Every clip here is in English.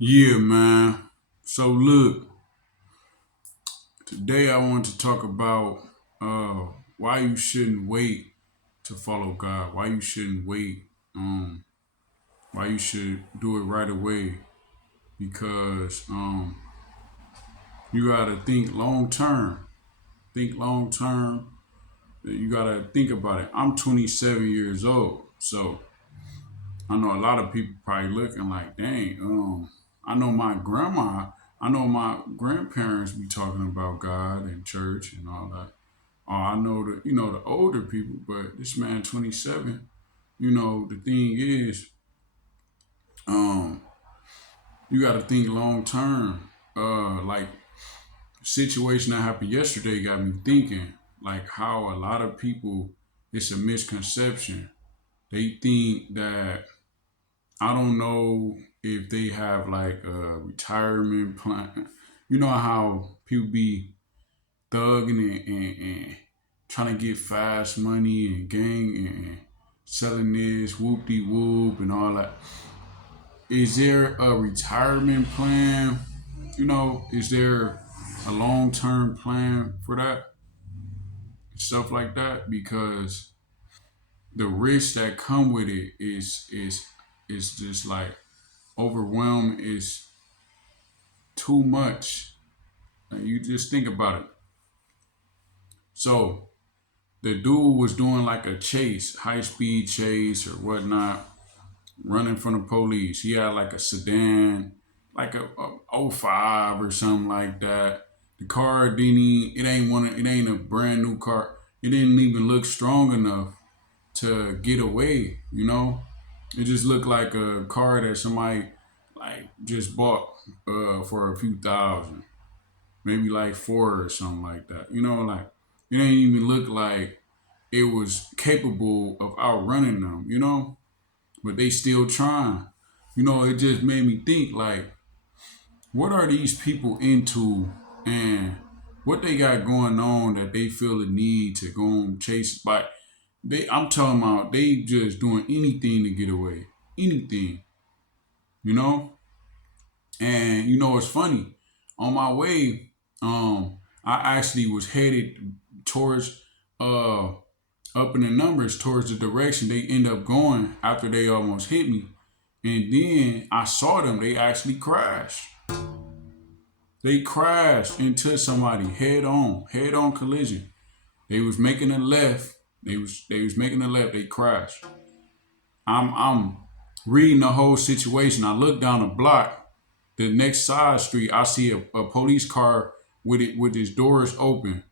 Yeah, man. So look, today I want to talk about why you shouldn't wait to follow God. Why you shouldn't wait. Why you should do it right away. Because you gotta think long term. Think long term. You gotta think about it. I'm 27 years old, so I know a lot of people probably looking like, dang. I know my grandma. I know my grandparents be talking about God and church and all that. I know the older people, but this man 27. The thing is, um, you got to think long term. Like situation that happened yesterday got me thinking, like how a lot of people, it's a misconception. They think that I don't know if they have like a retirement plan. You know how people be thugging and trying to get fast money and gang and selling this whoop de whoop and all that. Is there a retirement plan? Is there a long term plan for that? Stuff like that? Because the risks that come with it is just like overwhelming, is too much. Like, you just think about it. So the dude was doing like a chase, high speed chase or whatnot, running from the police. He had like a sedan, like a '05 or something like that. The car didn't even, it ain't a brand new car. It didn't even look strong enough to get away, It just looked like a car that somebody like just bought for a few thousand, maybe like four or something like that. Like it ain't even look like it was capable of outrunning them, but they still trying. It just made me think like, what are these people into, and what they got going on that they feel the need to go and chase? Like I'm talking about, they just doing anything to get away, anything, you know. And it's funny. On my way, I actually was headed towards uh up in the numbers towards the direction they end up going after they almost hit me. And then I saw them. They actually crashed. They crashed into somebody head on collision. They was making a left. They was making a left. They crashed. I'm reading the whole situation. I look down the block. The next side street, I see a police car with its doors open.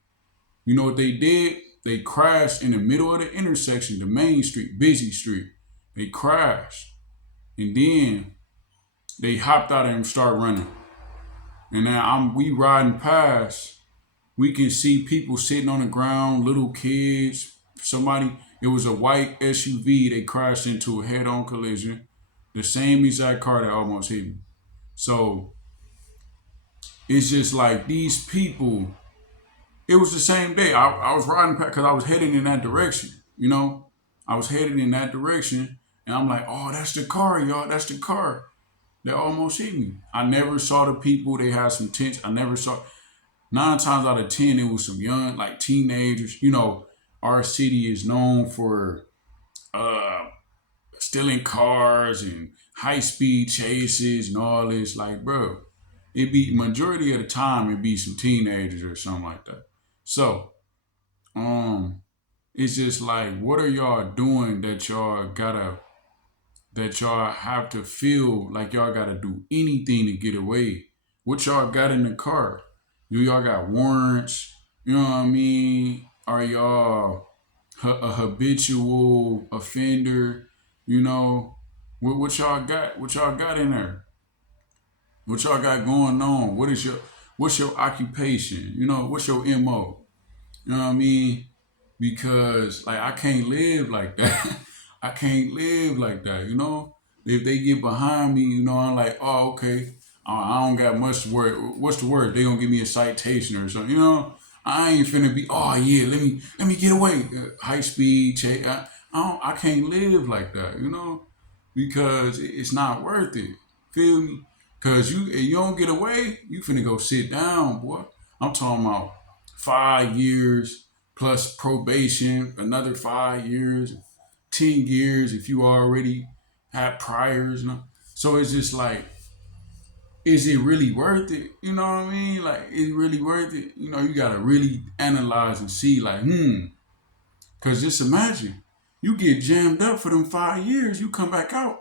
You know what they did? They crashed in the middle of the intersection, the main street, busy street. They crashed. And then they hopped out and started running. And now we riding past. We can see people sitting on the ground, little kids. Somebody, it was a white SUV. They crashed into a head-on collision. The same exact car that almost hit me. So it's just like these people. It was the same day. I was riding past because I was heading in that direction. I was heading in that direction, and I'm like, "Oh, that's the car, y'all. That's the car that almost hit me." I never saw the people. They had some tents. I never saw. 9 times out of 10, it was some young, like teenagers. Our city is known for uh, stealing cars and high speed chases and all this. Like, bro, it be majority of the time it be some teenagers or something like that. So, um, it's just like, what are y'all doing that y'all have to feel like y'all gotta do anything to get away? What y'all got in the car? Do y'all got warrants? You know what I mean? Are y'all a habitual offender? You know, what y'all got? What y'all got in there? What y'all got going on? What's your occupation? What's your MO? You know what I mean? Because like I can't live like that. I can't live like that. If they get behind me, I'm like, oh, okay. I don't got much to worry. What's the word? They gonna give me a citation or something. I ain't finna be. Oh yeah, let me get away. High speed check. I can't live like that. Because it's not worth it. Feel me? Cause you don't get away, you finna go sit down, boy. I'm talking about 5 years plus probation, another 5 years, 10 years if you already had priors. So it's just like, is it really worth it? You know what I mean? Like, is it really worth it? You gotta really analyze and see, like, Cause just imagine, you get jammed up for them 5 years, you come back out,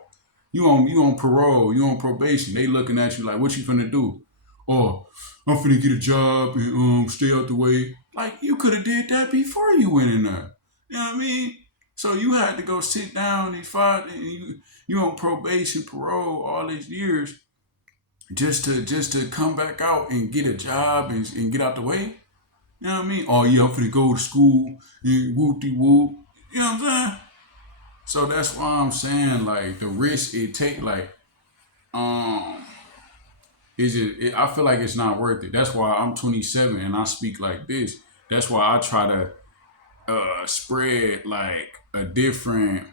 you on parole, you on probation. They looking at you like, what you finna do? Or I'm finna get a job and stay out the way. Like, you could have did that before you went in there. You know what I mean? So you had to go sit down these five, and you on probation, parole, all these years just to come back out and get a job and get out the way. You know what I mean? Oh yeah, I'm finna go to school and whoop de whoop. You know what I'm saying? So that's why I'm saying, like, the risk it take, like, um I feel like it's not worth it. That's why I'm 27 and I speak like this. That's why I try to spread like a different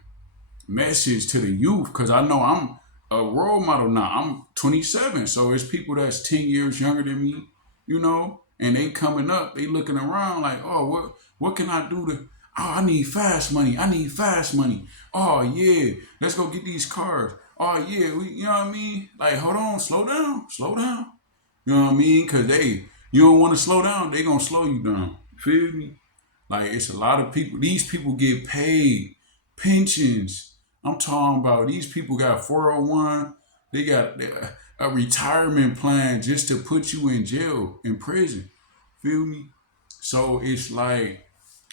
message to the youth, because I know I'm a role model now. I'm 27, so it's people that's 10 years younger than me, and they coming up, they looking around like, oh, what can I do to? Oh, I need fast money. I need fast money. Oh yeah, let's go get these cars. Oh yeah, you know what I mean? Like, hold on, slow down, slow down. You know what I mean? Cause you don't want to slow down, they gonna slow you down. Feel me? Like, it's a lot of people. These people get paid pensions. I'm talking about, these people got 401. They got a retirement plan just to put you in jail, in prison. Feel me? So it's like,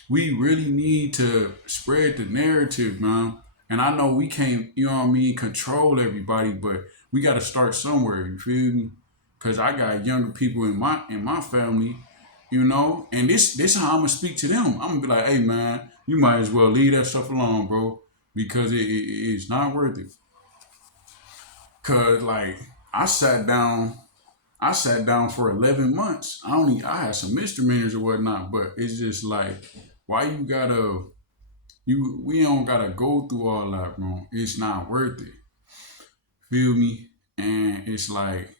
we really need to spread the narrative, man. And I know we can't, control everybody, but we got to start somewhere. You feel me? Cause I got younger people in my family, and this how I'm gonna speak to them. I'm gonna be like, hey man, you might as well leave that stuff alone, bro, because it's not worth it. Cause, like, I sat down, for 11 months. I had some misdemeanors or whatnot, but it's just like, why you gotta we don't gotta go through all that, bro. It's not worth it. Feel me? And it's like,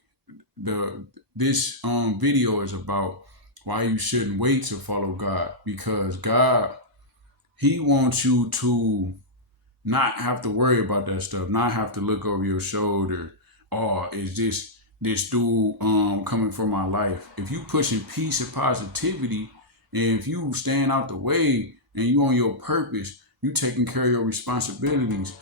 this video is about why you shouldn't wait to follow God, because God, He wants you to not have to worry about that stuff, not have to look over your shoulder. Oh, is this dude coming for my life? If you pushing peace and positivity, and if you staying out the way and you on your purpose, you taking care of your responsibilities,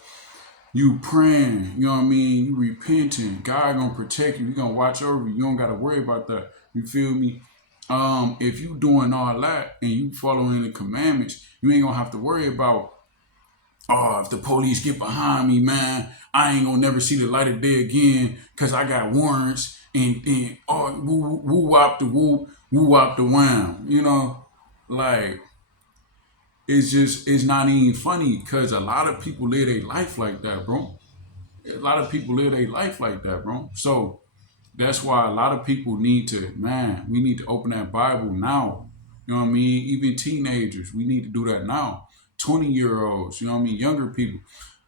you praying, you know what I mean? You repenting. God gonna protect you. He gonna watch over you. You don't gotta worry about that. You feel me? If you doing all that and you following the commandments, you ain't gonna have to worry about, oh, if the police get behind me, man, I ain't gonna never see the light of day again because I got warrants and oh, woo wop the woo wop the wham. Like, it's not even funny, because a lot of people live their life like that, bro. A lot of people live their life like that, bro. So that's why a lot of people need to, man, we need to open that Bible now. You know what I mean? Even teenagers, we need to do that now. 20-year-olds, you know what I mean? Younger people.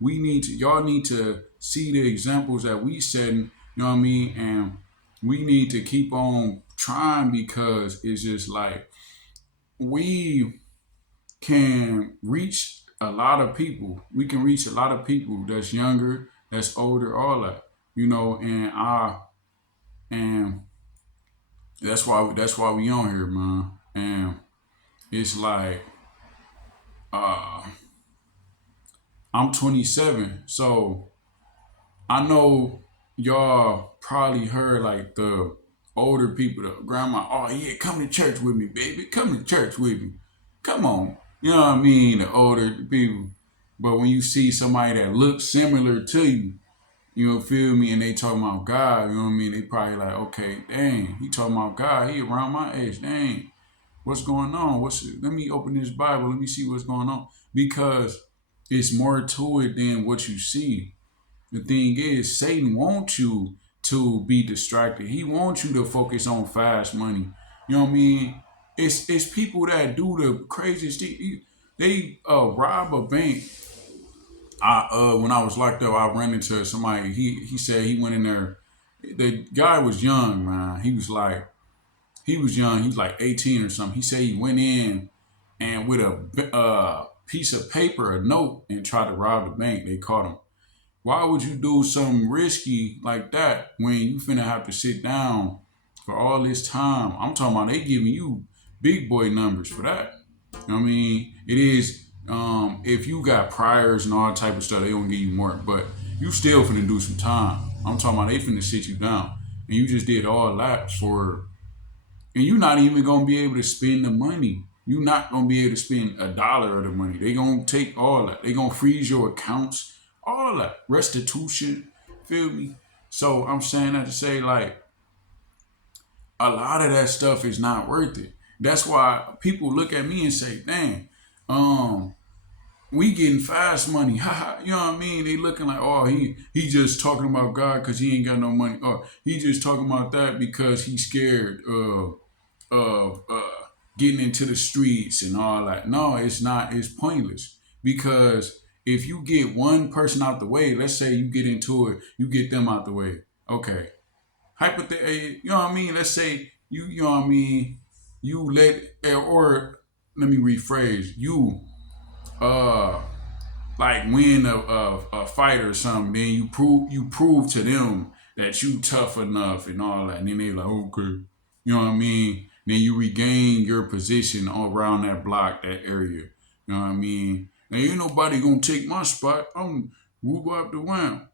Y'all need to see the examples that we setting, you know what I mean? And we need to keep on trying, because it's just like, we can reach a lot of people. We can reach a lot of people that's younger, that's older, all that, and that's why we on here, man. And it's like, uh, I'm 27, so I know y'all probably heard, like, the older people, the grandma, oh yeah, come to church with me, baby, come to church with me, come on, you know what I mean, the older people. But when you see somebody that looks similar to you, feel me, and they talking about God, you know what I mean, they probably like, okay, dang, he talking about God, he around my age, dang, what's going on? Let me open this Bible, let me see what's going on, because it's more to it than what you see. The thing is, Satan wants you to be distracted. He wants you to focus on fast money. You know what I mean? It's people that do the craziest thing. They rob a bank. When I was locked up, I ran into somebody. He said he went in there The guy was young, man. He was young. He was like 18 or something. He said he went in and with a piece of paper, a note, and tried to rob the bank. They caught him. Why would you do something risky like that when you finna have to sit down for all this time? I'm talking about they giving you big boy numbers for that. You know what I mean? It is if you got priors and all type of stuff, they don't give you more, but you still finna do some time. I'm talking about they finna sit you down. And you just did all that for and you're not even gonna be able to spend the money. You're not gonna be able to spend $1 of the money. They gonna take all that. They gonna freeze your accounts, all that restitution. Feel me? So I'm saying that to say like a lot of that stuff is not worth it. That's why people look at me and say, "Dang, um, we getting fast money." You know what I mean? They looking like, "Oh, he just talking about God because he ain't got no money." Or he just talking about that because he's scared of getting into the streets and all that. No, it's not. It's pointless because if you get one person out the way, let's say you get into it, you get them out the way. Okay, hypothetically, you know what I mean? Let's say you know what I mean? You let, or let me rephrase, you uh like win a fight or something, then you prove to them that you tough enough and all that, and then they like, okay, you know what I mean? Then you regain your position all around that block, that area. You know what I mean? Now ain't nobody gonna take my spot. I'm whoop up the wham.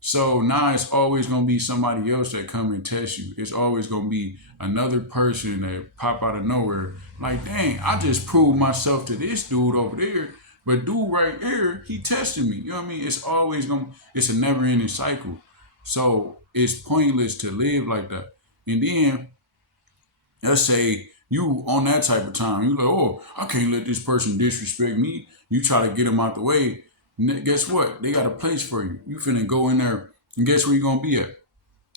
So now it's always gonna be somebody else that come and test you. It's always gonna be another person that pop out of nowhere. Like, dang, I just proved myself to this dude over there. But dude right here, he tested me. You know what I mean? It's a never ending cycle. So it's pointless to live like that. And then let's say you on that type of time, you like, oh, I can't let this person disrespect me. You try to get them out the way. Guess what? They got a place for you. You finna go in there, and guess where you gonna be at?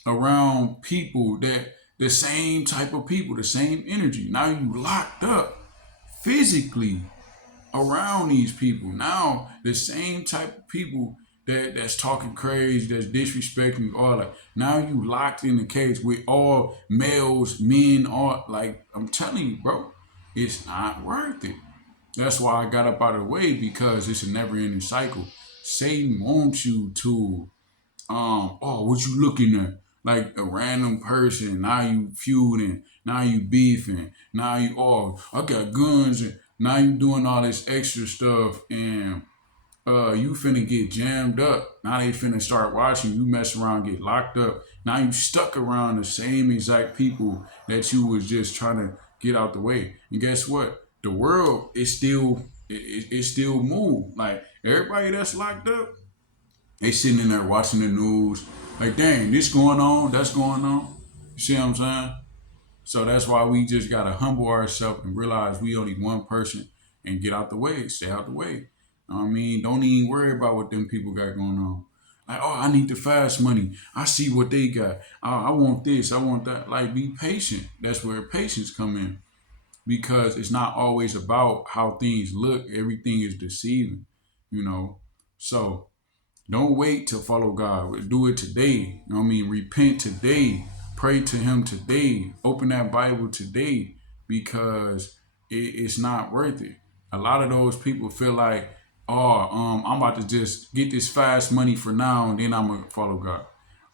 Around people that the same type of people, the same energy. Now you locked up physically around these people. Now the same type of people that's talking crazy, that's disrespecting, all that. Now you locked in the cage with all males, men, all like I'm telling you, bro, it's not worth it. That's why I got up out of the way because it's a never ending cycle. Satan wants you to oh, what you looking at? Like a random person. Now you feuding. Now you beefing. Now you, oh, I got guns. And now you doing all this extra stuff. And you finna get jammed up. Now they finna start watching you mess around, get locked up. Now you stuck around the same exact people that you was just trying to get out the way. And guess what? The world is still, it still move. Like everybody that's locked up, they sitting in there watching the news, like, dang, this going on, that's going on. You see what I'm saying? So that's why we just gotta humble ourselves and realize we only one person and get out the way, stay out the way. You know what I mean, don't even worry about what them people got going on. Like, oh, I need the fast money. I see what they got. I want this. I want that. Like, be patient. That's where patience come in because it's not always about how things look. Everything is deceiving, you know. So don't wait to follow God. Do it today. You know what I mean? Repent today. Pray to Him today. Open that Bible today because it's not worth it. A lot of those people feel like, oh, I'm about to just get this fast money for now and then I'm gonna follow God.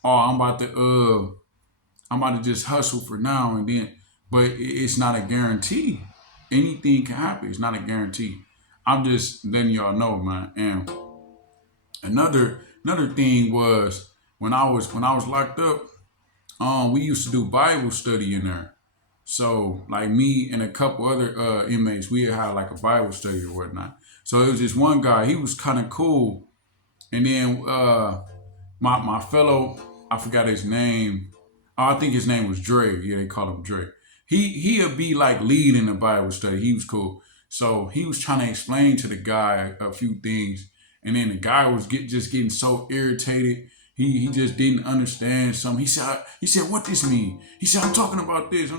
Oh, I'm about to just hustle for now and then, but it's not a guarantee. Anything can happen. It's not a guarantee. I'm just letting y'all know, man. And another thing was when I was locked up, we used to do Bible study in there. So like me and a couple other inmates, we had like a Bible study or whatnot. So it was this one guy, he was kind of cool. And then my fellow, I forgot his name. Oh, I think his name was Dre. Yeah, they call him Dre. He'd be like leading the Bible study. He was cool. So he was trying to explain to the guy a few things, and then the guy was just getting so irritated. He just didn't understand something. He said what this mean? He said I'm talking about this.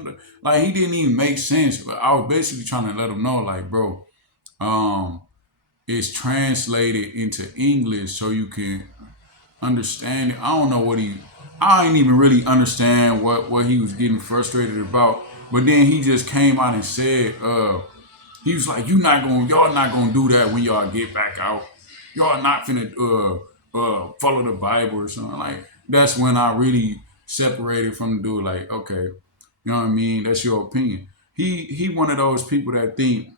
Like he didn't even make sense. But I was basically trying to let him know, like, bro, um, it's translated into English so you can understand it. I don't know what he I didn't even really understand what he was getting frustrated about. But then he just came out and said, he was like, y'all not gonna do that when y'all get back out. Y'all not finna follow the Bible or something. Like that's when I really separated from the dude. Like, okay, you know what I mean? That's your opinion. He one of those people that think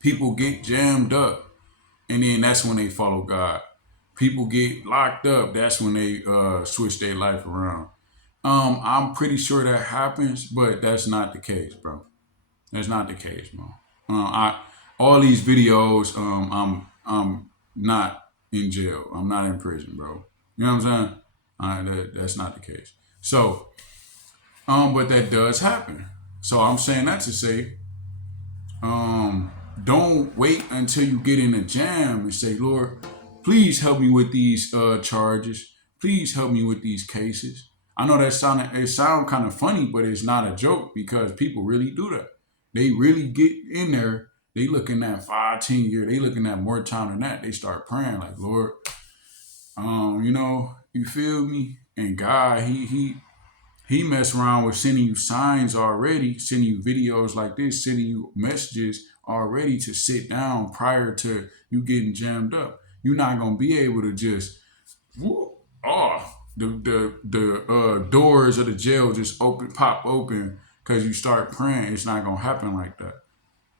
people get jammed up and then that's when they follow God. People get locked up, that's when they switch their life around. I'm pretty sure that happens, but that's not the case, bro. That's not the case, bro. I all these videos, I'm not in jail. I'm not in prison, bro. You know what I'm saying? That's not the case. So, but that does happen. So I'm saying that to say, um, don't wait until you get in a jam and say, Lord, please help me with these charges. Please help me with these cases. I know it sound kind of funny, but it's not a joke because people really do that. They really get in there. They looking at 5, 10 years. They looking at more time than that. They start praying like, Lord, you feel me? And God, he mess around with sending you signs already, sending you videos like this, sending you messages already to sit down prior to you getting jammed up. You're not gonna be able to just whoop, oh the doors of the jail just pop open because you start praying. It's not gonna happen like that.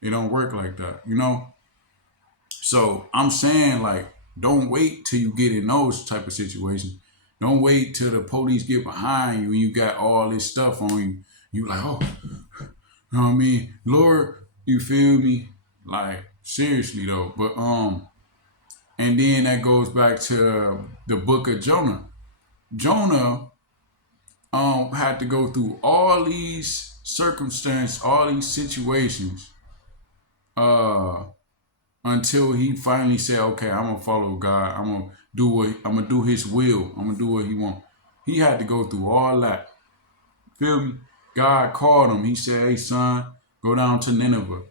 It don't work like that, you know. So I'm saying like, don't wait till you get in those type of situations. Don't wait till the police get behind you and you got all this stuff on you. You like, oh, you know what I mean? Lord, you feel me? Like, seriously though. But and then that goes back to the book of Jonah. Jonah had to go through all these circumstances, all these situations, uh until he finally said, "Okay, I'm gonna follow God. I'm gonna do His will. I'm gonna do what He want." He had to go through all that. Feel me? God called him. He said, "Hey, son, go down to Nineveh."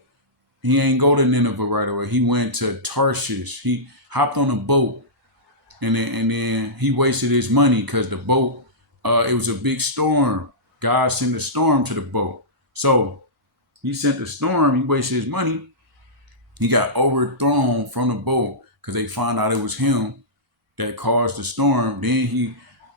He ain't go to Nineveh right away. He went to Tarshish. He hopped on a boat, and then he wasted his money because the boat, it was a big storm. God sent a storm to the boat, so he sent the storm. He wasted his money. He got overthrown from the boat because they found out it was him that caused the storm. Then he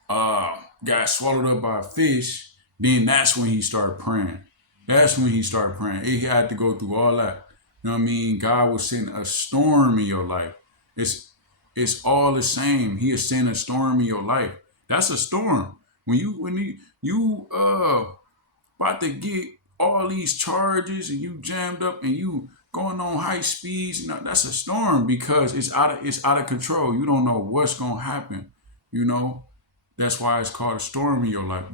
got swallowed up by a fish. Then that's when he started praying. That's when he started praying. He had to go through all that. You know what I mean? God will send a storm in your life. It's all the same. He is sending a storm in your life. That's a storm. When you about to get all these charges and you jammed up and you going on high speeds, that's a storm because it's out of control. You don't know what's gonna happen. You know, that's why it's called a storm in your life.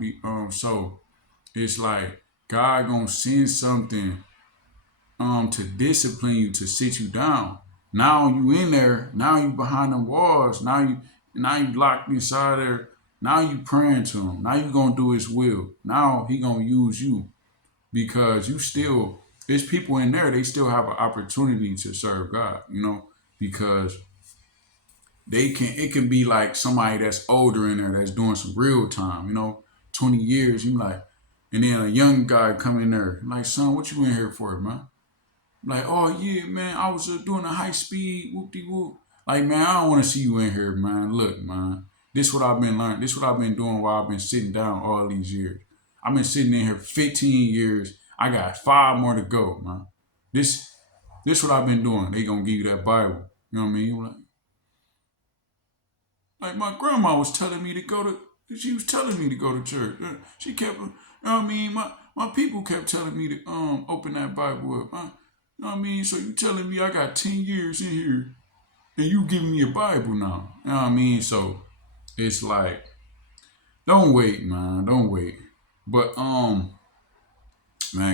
So it's like God gonna send something to discipline you, to sit you down. Now you in there, now you behind the walls, now you locked inside there, now you praying to him, now you gonna do his will. Now he gonna use you because you still, there's people in there, they still have an opportunity to serve God, because it can be like somebody that's older in there that's doing some real time, 20 years, you like, and then a young guy come in there, like, son, what you in here for, man? Like, oh yeah, man, I was doing a high speed whoop de whoop. Like, man, I don't want to see you in here, man. Look, man, this what I've been learning. This what I've been doing while I've been sitting down all these years. I've been sitting in here 15 years. I got 5 more to go, man. This this what I've been doing. They gonna give you that Bible. You know what I mean? Like my grandma was telling me to go to. She was telling me to go to church. She kept. You know what I mean? My people kept telling me to open that Bible up. You know what I mean? So you telling me I got 10 years in here and you giving me a Bible now. You know what I mean? So it's like, don't wait, man. Don't wait. But man,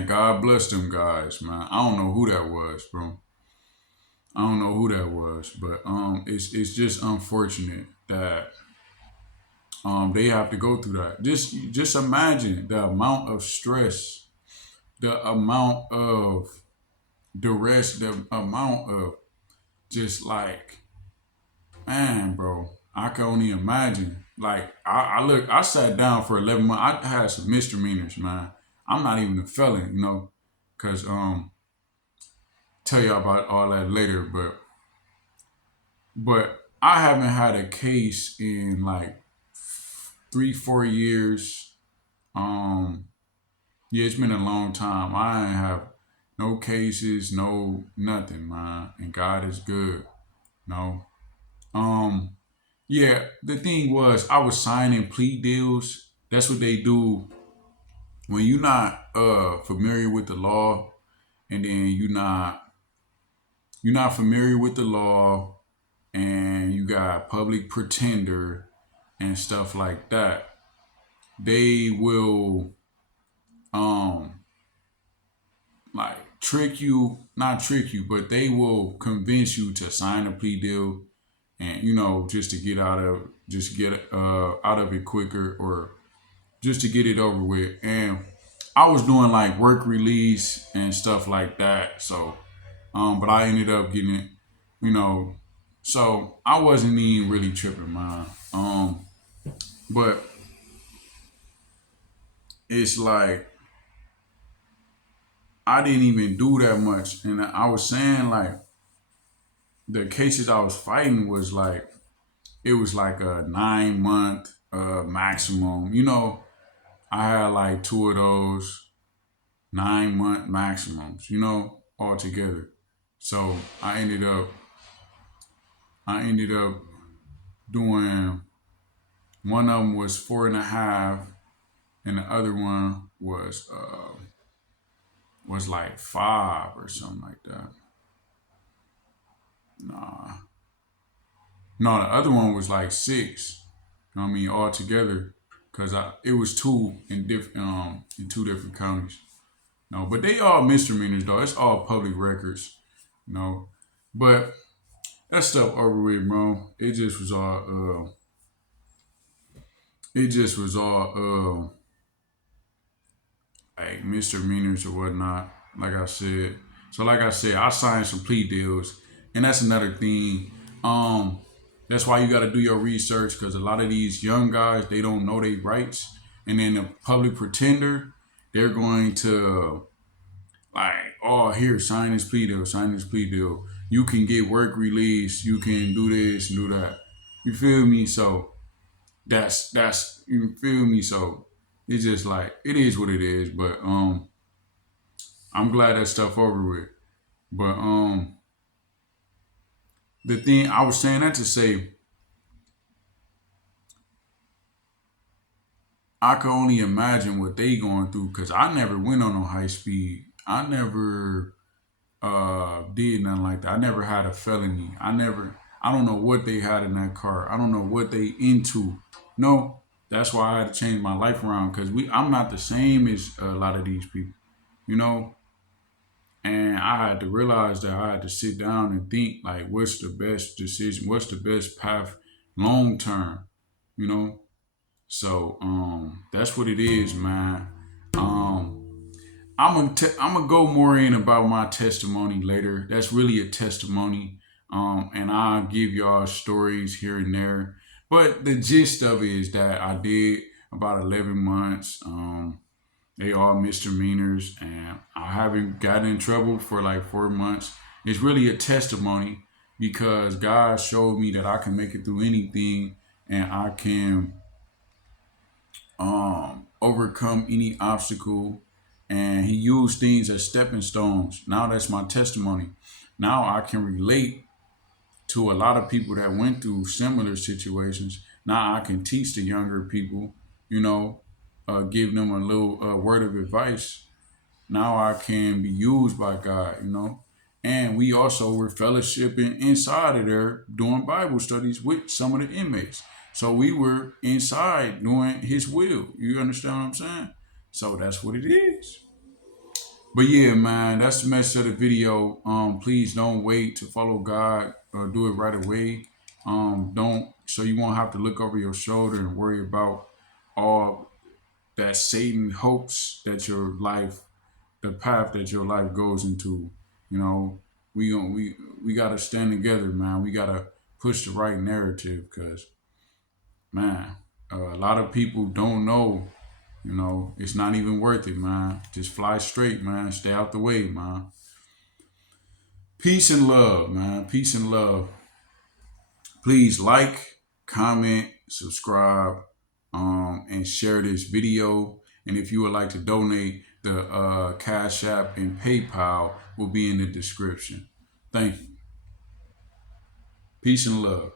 God bless them guys, man. I don't know who that was, bro. I don't know who that was, but it's just unfortunate that they have to go through that. Just imagine the amount of stress, the amount of duress, the amount of just like, man, bro, I can only imagine. Like I sat down for 11 months. I had some misdemeanors, man. I'm not even a felon, cause tell you about all that later, but I haven't had a case in like 3, 4 years. Um, yeah, it's been a long time. I ain't have no cases, no nothing, man. And God is good. No. Um, yeah, the thing was I was signing plea deals. That's what they do when you're not familiar with the law, and then you're not familiar with the law, and you got public pretender and stuff like that. They will um like trick you, not trick you, but they will convince you to sign a plea deal, and just to get out of it quicker, or just to get it over with. And I was doing like work release and stuff like that. So but I ended up getting it, you know. So I wasn't even really tripping, man. But it's like I didn't even do that much, and I was saying like the cases I was fighting was like it was like a 9 month maximum. I had like two of those 9 month maximums, altogether. So I ended up doing, one of them was 4.5, and the other one was like 5 or something like that. Nah, no, the other one was like 6. You know what I mean, altogether, because it was two in two different counties. No, but they all misdemeanors though. It's all public records. No, but that stuff over with, bro. It just was all like misdemeanors or whatnot. Like I said. So like I said, I signed some plea deals, and that's another thing. Um, that's why you got to do your research, because a lot of these young guys, they don't know their rights, and then the public pretender, they're going to like, oh, here, sign this plea deal, sign this plea deal. You can get work release. You can do this and do that. You feel me? So that's you feel me. So it's just like it is what it is. But I'm glad that stuff over with. But the thing I was saying that to say, I can only imagine what they going through, because I never went on no high speed. I never did nothing like that. I never had a felony. I don't know what they had in that car. I don't know what they into. No, that's why I had to change my life around, because I'm not the same as a lot of these people, you know. And I had to realize that I had to sit down and think like, what's the best decision? What's the best path long term? You know. So that's what it is, man. Um, I'm gonna go more in about my testimony later. That's really a testimony, and I'll give y'all stories here and there. But the gist of it is that I did about 11 months. They all misdemeanors, and I haven't gotten in trouble for like 4 months. It's really a testimony, because God showed me that I can make it through anything, and I can overcome any obstacle, and he used things as stepping stones. Now that's my testimony. Now I can relate to a lot of people that went through similar situations. Now I can teach the younger people, you know, give them a little word of advice. Now I can be used by God, and we also were fellowshipping inside of there doing Bible studies with some of the inmates. So we were inside doing his will. You understand what I'm saying? So that's what it is. But yeah, man, that's the message of the video. Please don't wait to follow God, or do it right away. Don't So you won't have to look over your shoulder and worry about all that Satan hopes that your life, the path that your life goes into. You know, we gotta stand together, man. We gotta push the right narrative, because man. A lot of people don't know, it's not even worth it, man. Just fly straight, man. Stay out the way, man. Peace and love, man. Peace and love. Please like, comment, subscribe, and share this video. And if you would like to donate, the Cash App and PayPal will be in the description. Thank you. Peace and love.